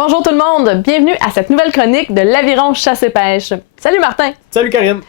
Bonjour tout le monde, bienvenue à cette nouvelle chronique de l'Aviron Chasse et Pêche. Salut Martin! Salut Karine!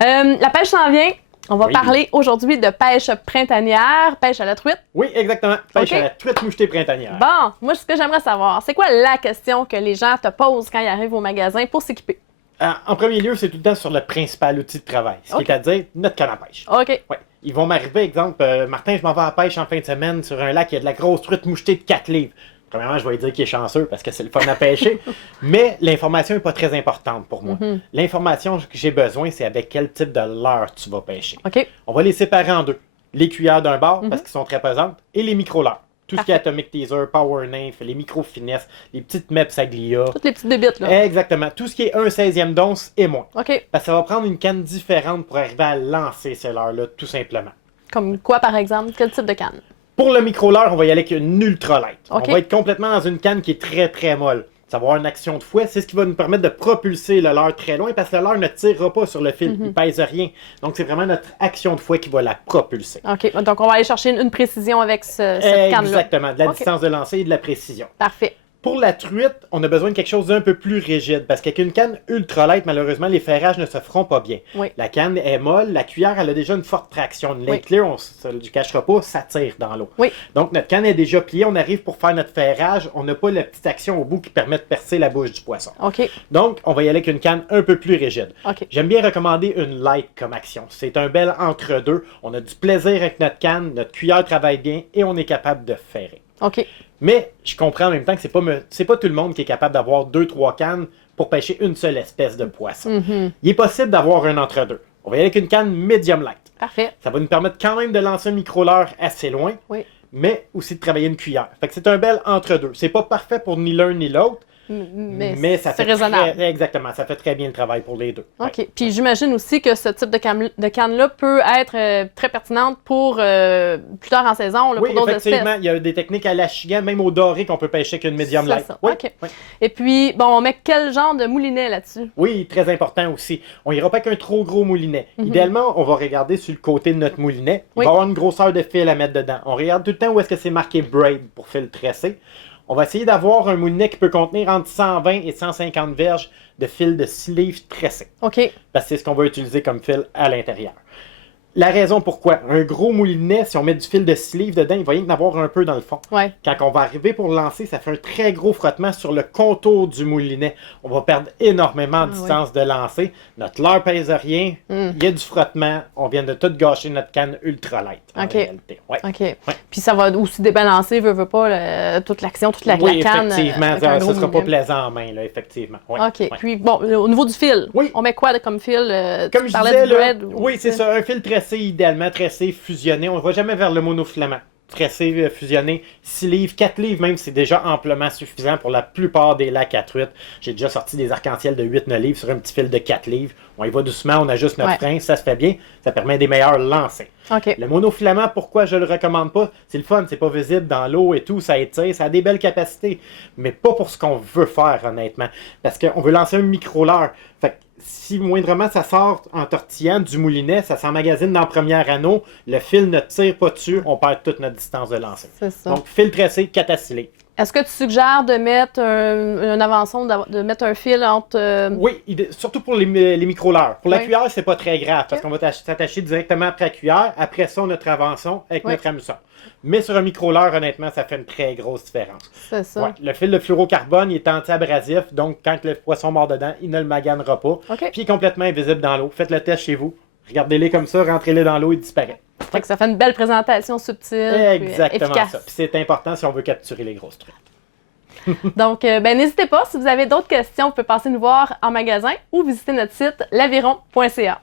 La pêche s'en vient. On va Oui. parler aujourd'hui de pêche printanière, pêche à la truite. Oui, exactement. Pêche Ok. à la truite mouchetée printanière. Bon, moi ce que j'aimerais savoir, c'est quoi la question que les gens te posent quand ils arrivent au magasin pour s'équiper? En premier lieu, c'est tout le temps sur le principal outil de travail, ce qui est à dire notre canne à pêche. OK. Ouais. Ils vont m'arriver, exemple, Martin, je m'en vais à la pêche en fin de semaine sur un lac, il y a de la grosse truite mouchetée de 4 livres. Premièrement, je vais lui dire qu'il est chanceux parce que c'est le fun à pêcher, mais l'information n'est pas très importante pour moi. L'information que j'ai besoin, c'est avec quel type de leurre tu vas pêcher. OK. On va les séparer en deux. Les cuillères d'un bord, parce qu'ils sont très pesantes, et les micro-leurres. Tout ce qui est Atomic Teaser, Power Nymph, les micro-finesses, les petites Mep Saglia. Toutes les petites bébites, là. Exactement. Tout ce qui est 1/16e d'once et moins. OK. Parce que ça va prendre une canne différente pour arriver à lancer ce leurre-là, tout simplement. Comme quoi, par exemple? Quel type de canne? Pour le micro-leurre, on va y aller avec une ultralight. OK. On va être complètement dans une canne qui est très très molle. Ça va avoir une action de fouet, c'est ce qui va nous permettre de propulser le leurre très loin parce que le leurre ne tirera pas sur le fil, il pèse rien. Donc c'est vraiment notre action de fouet qui va la propulser. OK. Donc, on va aller chercher une précision avec cette canne-là. Exactement, de la OK. distance de lancer et de la précision. Parfait. Pour la truite, on a besoin de quelque chose d'un peu plus rigide parce qu'avec une canne ultralight, malheureusement, les ferrages ne se feront pas bien. Oui. La canne est molle, la cuillère, elle a déjà une forte traction. Une lake clear, on ne se le cachera pas, ça tire dans l'eau. Oui. Donc, notre canne est déjà pliée, on arrive pour faire notre ferrage, on n'a pas la petite action au bout qui permet de percer la bouche du poisson. OK. Donc, on va y aller avec une canne un peu plus rigide. OK. J'aime bien recommander une light comme action. C'est un bel entre-deux. On a du plaisir avec notre canne, notre cuillère travaille bien et on est capable de ferrer. OK. Mais je comprends en même temps que c'est pas tout le monde qui est capable d'avoir 2-3 cannes pour pêcher une seule espèce de poisson. Il est possible d'avoir un entre-deux. On va y aller avec une canne medium light. Parfait. Ça va nous permettre quand même de lancer un micro-leurre assez loin, Oui. mais aussi de travailler une cuillère. Fait que c'est un bel entre-deux. C'est pas parfait pour ni l'un ni l'autre, mais ça c'est fait raisonnable. exactement, ça fait très bien le travail pour les deux. OK. Ouais. Puis j'imagine aussi que ce type de canne-là peut être très pertinente pour plus tard en saison, là, Oui, pour d'autres effectivement, espèces. il y a des techniques à l'achigan, même au doré qu'on peut pêcher avec une medium C'est light. ça. Oui, OK. oui. Et puis, bon, on met quel genre de moulinet là-dessus? Oui, très important aussi. On ira pas avec un trop gros moulinet. Idéalement, on va regarder sur le côté de notre moulinet. Il Oui. va y avoir une grosseur de fil à mettre dedans. On regarde tout le temps où est-ce que c'est marqué braid pour fil tressé. On va essayer d'avoir un moulinet qui peut contenir entre 120 et 150 verges de fil de sleeve tressé. OK. Parce que c'est ce qu'on va utiliser comme fil à l'intérieur. La raison pourquoi, un gros moulinet, si on met du fil de sleeve dedans, il va y en avoir un peu dans le fond. Ouais. Quand on va arriver pour lancer, ça fait un très gros frottement sur le contour du moulinet. On va perdre énormément de distance de lancer. Notre leurre pèse rien, il y a du frottement. On vient de tout gâcher notre canne ultralight en OK. réalité. Ouais. OK. Puis ça va aussi débalancer, veut pas, toute l'action, toute la Oui, canne. effectivement, avec un ça gros ne sera pas moulinet. plaisant en main, là, effectivement. Ouais. OK. Ouais. Puis, bon, au niveau du fil, Oui. on met quoi comme fil? Comme Tu je parlais disais, du là, bread, oui, c'est ça, un fil tressé idéalement, tressé, fusionné. On ne va jamais vers le monofilament. Tressé, fusionné, 6 livres, 4 livres même, c'est déjà amplement suffisant pour la plupart des lacs à truite. J'ai déjà sorti des arcs-en-ciel de 8-9 livres sur un petit fil de 4 livres. On y va doucement, on ajuste notre frein, ça se fait bien, ça permet des meilleurs lancers. OK. Le monofilament, pourquoi je le recommande pas? C'est le fun, c'est pas visible dans l'eau et tout, ça étire, ça a des belles capacités, mais pas pour ce qu'on veut faire, honnêtement. Parce qu'on veut lancer un micro-leurre. Fait que si moindrement ça sort en tortillant du moulinet, ça s'emmagasine dans le premier anneau, le fil ne tire pas dessus, on perd toute notre distance de lancer. C'est ça. Donc, fil tressé, 4 à 6 livres. Est-ce que tu suggères de mettre un avançon, de mettre un fil entre... Oui, surtout pour les micro-leurres. Pour la Oui. cuillère, c'est pas très grave parce Ok. qu'on va s'attacher directement après la cuillère. Après ça, notre avançon avec Oui. notre hameçon. Mais sur un micro-leurre, honnêtement, ça fait une très grosse différence. C'est ça. Ouais. Le fil de fluorocarbone, il est anti-abrasif, donc quand le poisson mord dedans, il ne le maganera pas. OK. Puis il est complètement invisible dans l'eau. Faites le test chez vous. Regardez-les comme ça, rentrez-les dans l'eau, il disparaît. Fait que ça fait une belle présentation subtile, puis, Exactement efficace. ça. Puis c'est important si on veut capturer les grosses truites. Donc, n'hésitez pas, si vous avez d'autres questions, vous pouvez passer nous voir en magasin ou visiter notre site l'aviron.ca.